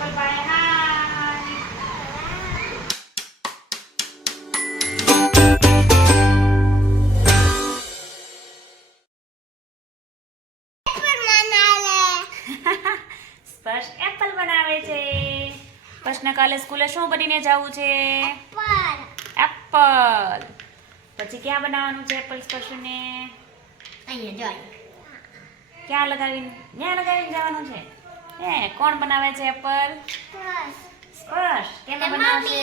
Apple ભાઈ હાય. સ્પર્શ Apple બનાવે છે. સ્પર્શને કાલે સ્કૂલે શું બનીને જવું છે? એપલ. પછી ક્યાં બનાવવાનું છે એપલ સ્પર્શને? અહીંયા જો ક્યાં લગાવીને? ત્યાં લગાવીને જવાનું છે. હે, કોણ બનાવે છે એપલ? સ્પર્શ. કેમાં બનાવશે?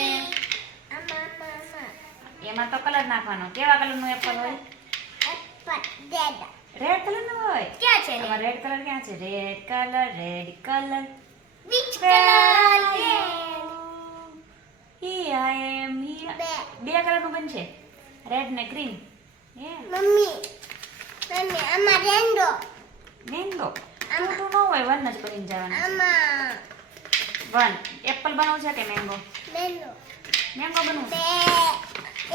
એમાં તો કલર નાખવાનો. કેવા કલરનું એપલ હોય? રેડ કલરનું હોય. ક્યાં છે તમારે રેડ કલર ક્યાં છે? Red colour, red colour. Which color? Here I am here. બે કલરનું બનશે. રેડ ને ગ્રીન. મમ્મી આમાં રેન્ડો મેંગો. ટુ ન હોય, વન જ કરીને જવાનું. આમાં વન. એપલ બનાવવું છે કે મેંગો? રેન્ડો મેંગો બનવું છે.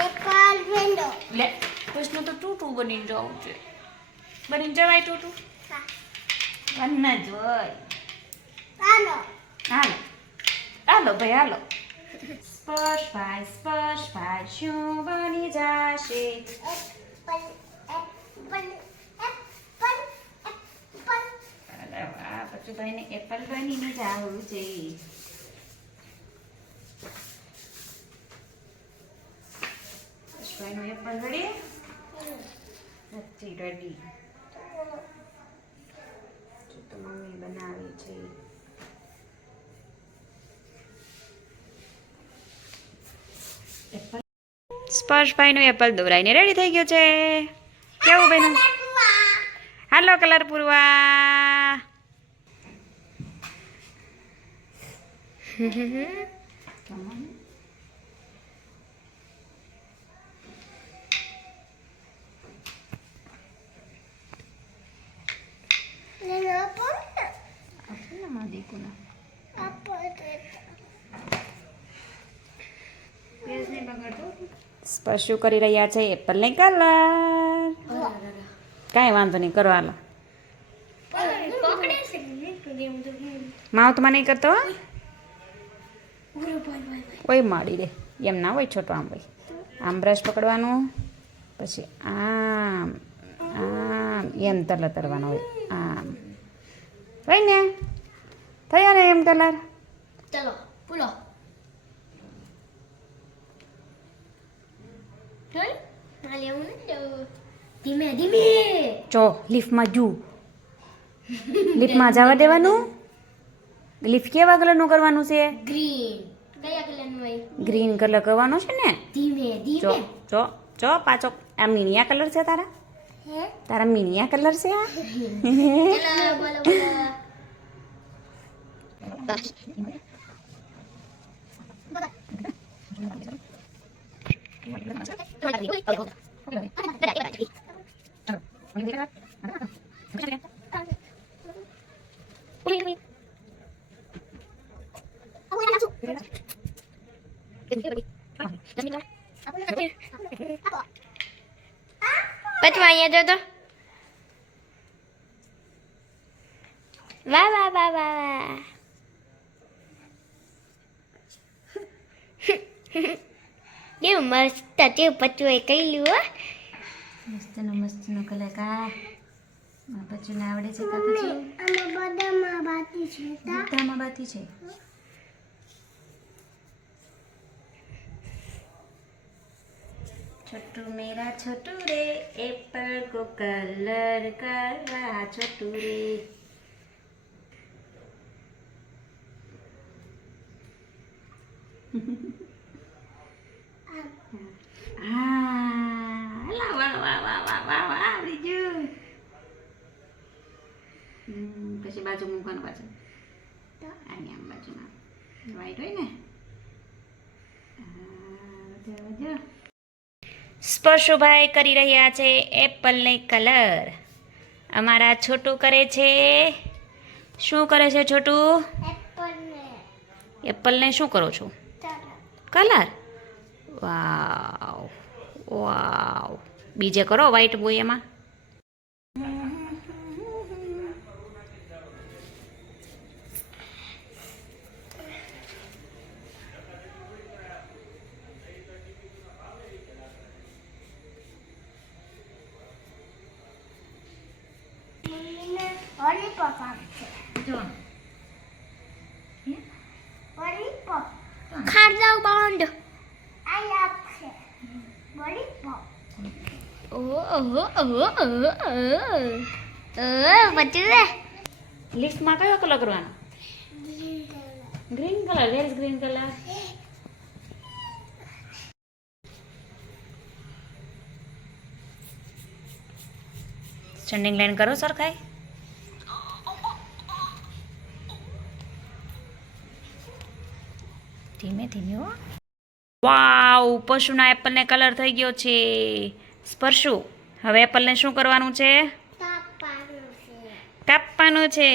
એપલ રેન્ડો લે, કૃષ્ણ તો ટુ બનીને જવું છે. બનીને જવાય ટુ? વન જ હોય. ચાલો હાલો હાલો ભાઈ હાલો. સ્પર્શભાઈ શું બની જશે? એપલ એપલ એપલ એપલ અરે વાહ, બચ્ચુભાઈને એપલ બનીને જવું છે. સ્પર્શભાઈનું એપલ રેડી? નથી રેડી. તો મમ્મી બનાવી છે. સ્પર્શભાઈનું એપલ દોરાઈને રેડી થઈ ગયું છે. કેવું બન્યું? હાલો કલર પૂરવા. લેનો આપો સ્પર્શ શું કરી રહ્યા છે? એપલને કલર. કાંઈ વાંધો નહીં, કરો હાલો. માઉથમાં નહીં કરતો? કોઈ માડી દે એમ ના હોય, છોટો આમ હોય. આમ બ્રશ પકડવાનું, પછી આમ આમ એમ તરલ તરવાનો હોય. આમ હોય ને? થયો ને એમ કલર? ચલો પૂલો ધીમે ધીમે ચો લિફ્ટમાં જુ. લિફ્ટમાં જવા દેવાનું. લિફ્ટ કેવા કલરનું કરવાનું છે? ગ્રીન કયા કલરનું હોય? ગ્રીન કલર કરવાનો છે ને? ધીમે ચો ધીમે ચો ચો પાછો. આ મિનિયા કલર છે તારા? હે તારા મિનિયા કલર છે આ? ચલો બોલો બોલો પચવા અહીંયા જો તો વાહ વાહ વાહ વાહ વાહ કેવું મસ્ત તેવું પચવું એ કહી લ્યું મસ્તનું કલાકાર. બચ્ચુને આવડે છે કા પછી? બધામાં બાકી છે બધામાં બાકી છે. छोटू मेरा छोटू रे एप्पल को कलर कर रहा छोटू रे. આવડી ગયું. પછી બાજુ મૂકવાનું પાછું. આની આમ બાજુમાં વાઈટ હોય ને. સ્પર્શુભાઈ કરી રહ્યા છે એપલને કલર. અમારા છોટું કરે છે. શું કરે છે છોટું? એપલને શું કરો છો? કલર. વાવ વાવ. બીજે કરો વ્હાઈટ બોય એમાં. બચ્ચું લિફ્ટમાં કયો કલર કરવાનો? Green colour. Where is green colour? Standing line કરો સરખાઈ. ધીમે ધીમે હો. વાવ, પશુના એપલને કલર થઈ ગયો છે. સ્પર્શુ, હવે એપલને શું કરવાનું છે? કાપવાનું છે.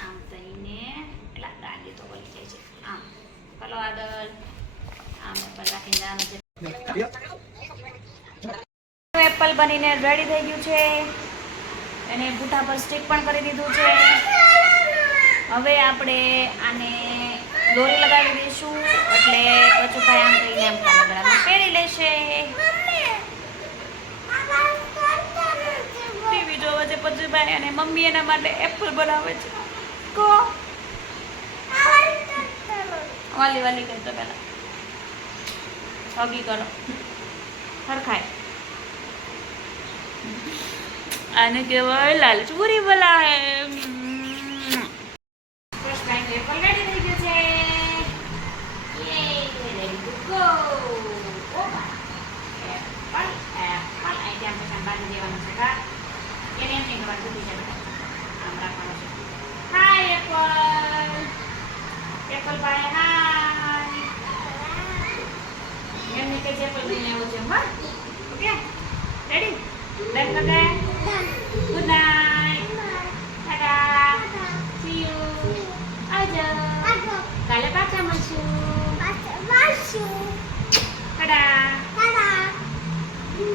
આમ થઈને એટલા દાંડી તો વળી જાય છે. આમ હલો આદલ, આમ એપલ રાખીને જવાનું છે. એપલ બનીને રેડી થઈ ગયું છે. એને બુઠા પર સ્ટીક પણ કરી દીધું છે. હવે આપણે આને દોરી લગાવી દઈશું એટલે પચુભાઈ આમ કહીને આમ કાગળમાં પહેરી લેશે. ટીવી જોવે છે પચુભાઈ અને મમ્મી એના માટે એપલ બનાવે છે. કો વાલી વાલી કહેતો પેલા હગી કરો હરખાય. આને કહેવાય લાલચુરી બોલાય. એપલ રેડી થઈ ગયું છે. યે રેડી ટુ ગો. ઓ બા એપલ એપલ આઈ જામ પછી બાંધી દેવાનું છે. કા એને એમ નહીં કરવાનું, તૂટી જાય. આમ રાખવાનું છે. હાય એપલ. એપલ ભાઈ હાય. એમને કે એપલ લઈને આવ્યો છે. હા ઓકે રેડી ડન કર દે. Good night. Tata. See you. આવજો. કાલે પાછા મળશું.